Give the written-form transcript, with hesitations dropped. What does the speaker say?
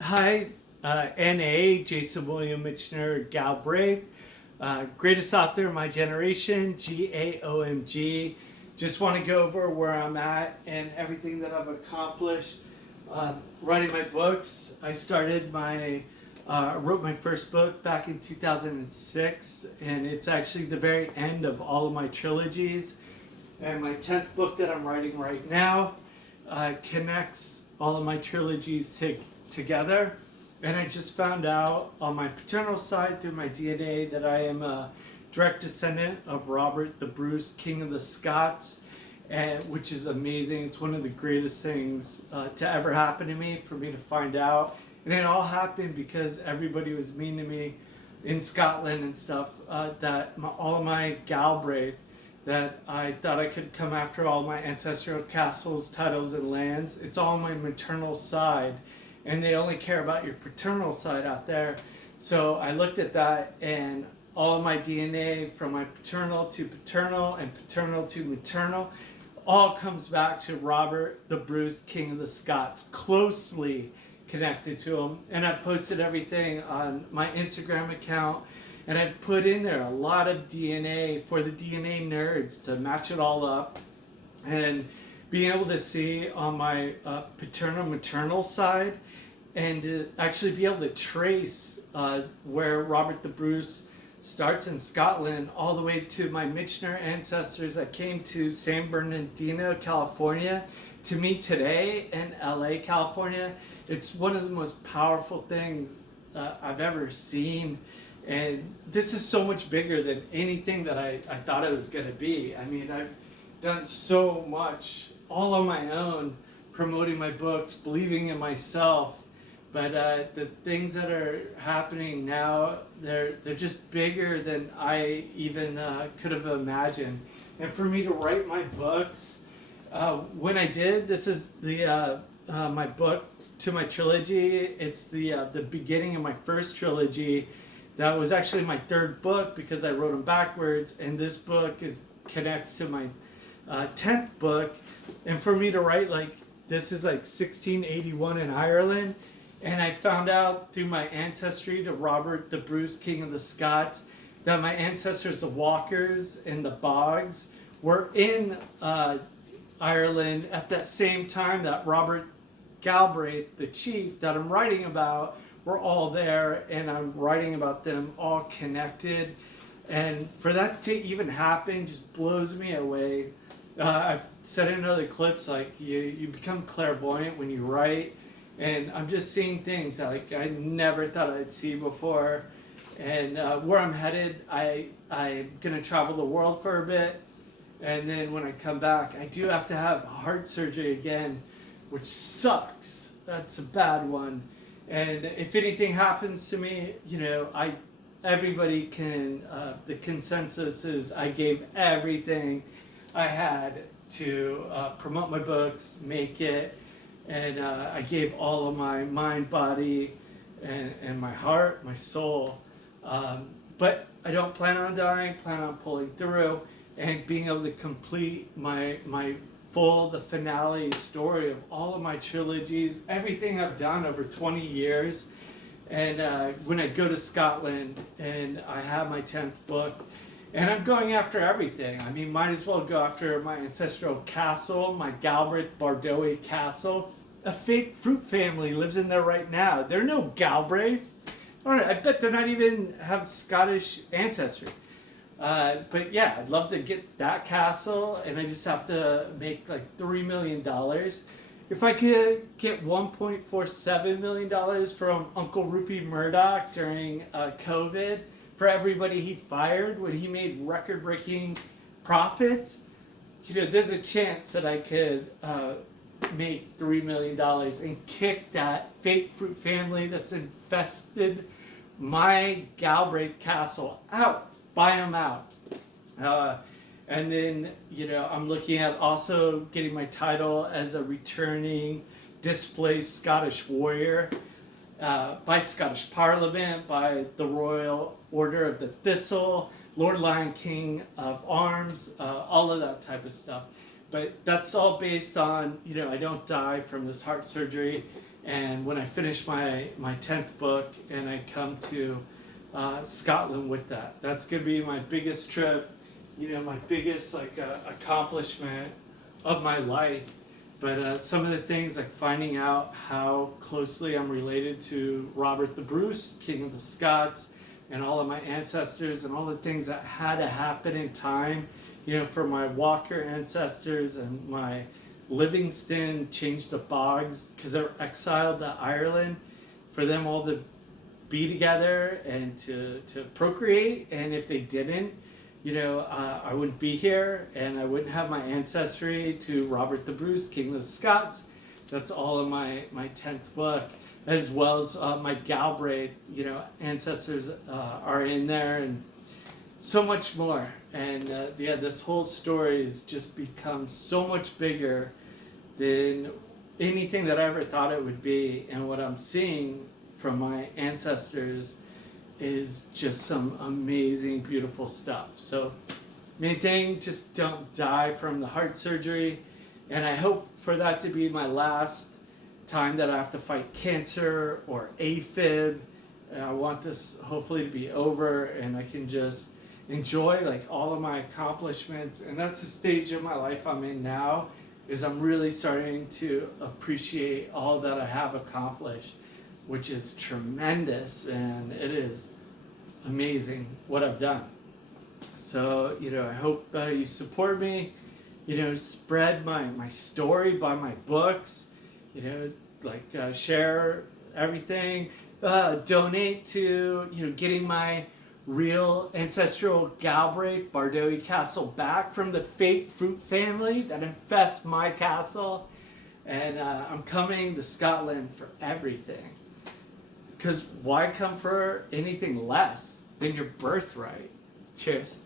Hi, N.A. Jason William Mitchiner Galbraith, greatest author of my generation, GAOMG. Just want to go over where I'm at and everything that I've accomplished. Writing my books, I wrote my first book back in 2006, and it's actually the very end of all of my trilogies. And my 10th book that I'm writing right now connects all of my trilogies together. And I just found out on my paternal side through my DNA that I am a direct descendant of Robert the Bruce, King of the Scots, which is amazing. It's one of the greatest things to ever happen to me, for me to find out. And it all happened because everybody was mean to me in Scotland and stuff, all of my Galbraith, that I thought I could come after all my ancestral castles, titles, and lands. It's all on my maternal side, and they only care about your paternal side out there. So I looked at that, and all of my DNA from my paternal to paternal and paternal to maternal all comes back to Robert the Bruce, King of the Scots, closely connected to him. And I've posted everything on my Instagram account, and I've put in there a lot of DNA for the DNA nerds to match it all up. And being able to see on my paternal maternal side, and to actually be able to trace where Robert the Bruce starts in Scotland all the way to my Mitchiner ancestors that came to San Bernardino, California, to me today in LA, California. It's one of the most powerful things I've ever seen. And this is so much bigger than anything that I thought it was going to be. I mean, I've done so much all on my own, promoting my books, believing in myself. But the things that are happening now, they're just bigger than I even could have imagined. And for me to write my books, when I did, this is my book to my trilogy. It's the beginning of my first trilogy. That was actually my third book because I wrote them backwards, and this book connects to my 10th book. And for me to write, this is 1681 in Ireland, and I found out through my ancestry to Robert the Bruce, King of the Scots, that my ancestors, the Walkers and the Bogs, were in Ireland at that same time that Robert Galbraith, the chief that I'm writing about, were all there, and I'm writing about them all connected. And for that to even happen just blows me away. I've said in other clips, you become clairvoyant when you write, and I'm just seeing things that I never thought I'd see before. And where I'm headed, I'm gonna travel the world for a bit, and then when I come back, I do have to have heart surgery again, which sucks. That's a bad one. And if anything happens to me, everybody can, the consensus is I gave everything I had to promote my books, make it, and I gave all of my mind, body, and my heart, my soul. But I don't plan on dying, plan on pulling through and being able to complete my the finale story of all of my trilogies, everything I've done over 20 years. And when I go to Scotland and I have my 10th book, and I'm going after everything. I mean, might as well go after my ancestral castle, my Galbraith Bardoe castle. A fake fruit family lives in there right now. There are no Galbraiths. I bet they're not even have Scottish ancestry. But yeah, I'd love to get that castle, and I just have to make $3 million. If I could get $1.47 million from Uncle Rupert Murdoch during COVID for everybody he fired when he made record-breaking profits, there's a chance that I could make $3 million and kick that fake fruit family that's infested my Galbraith castle out. Buy them out. And then, I'm looking at also getting my title as a returning displaced Scottish warrior by Scottish Parliament, by the Royal Order of the Thistle, Lord Lion King of Arms, all of that type of stuff. But that's all based on, I don't die from this heart surgery, And when I finish my 10th book and I come to Scotland with that, that's going to be my biggest trip, my biggest accomplishment of my life. But some of the things, like finding out how closely I'm related to Robert the Bruce, King of the Scots, and all of my ancestors, and all the things that had to happen in time, for my Walker ancestors and my Livingston changed the bogs because they were exiled to Ireland, for them all to be together and to procreate. And if they didn't, I wouldn't be here, and I wouldn't have my ancestry to Robert the Bruce, King of the Scots. That's all in my 10th book, as well as my Galbraith, ancestors are in there, and so much more. And this whole story has just become so much bigger than anything that I ever thought it would be. And what I'm seeing from my ancestors is just some amazing, beautiful stuff. So, main thing, just don't die from the heart surgery. And I hope for that to be my last time that I have to fight cancer or Afib. And I want this hopefully to be over, and I can just enjoy all of my accomplishments. And that's the stage of my life I'm in now, is I'm really starting to appreciate all that I have accomplished, which is tremendous, and it is amazing what I've done. So, I hope you support me, spread my story, buy my books, share everything, donate to, getting my real ancestral Galbraith Bardowie castle back from the fake fruit family that infests my castle. And I'm coming to Scotland for everything. Because why come for anything less than your birthright? Cheers.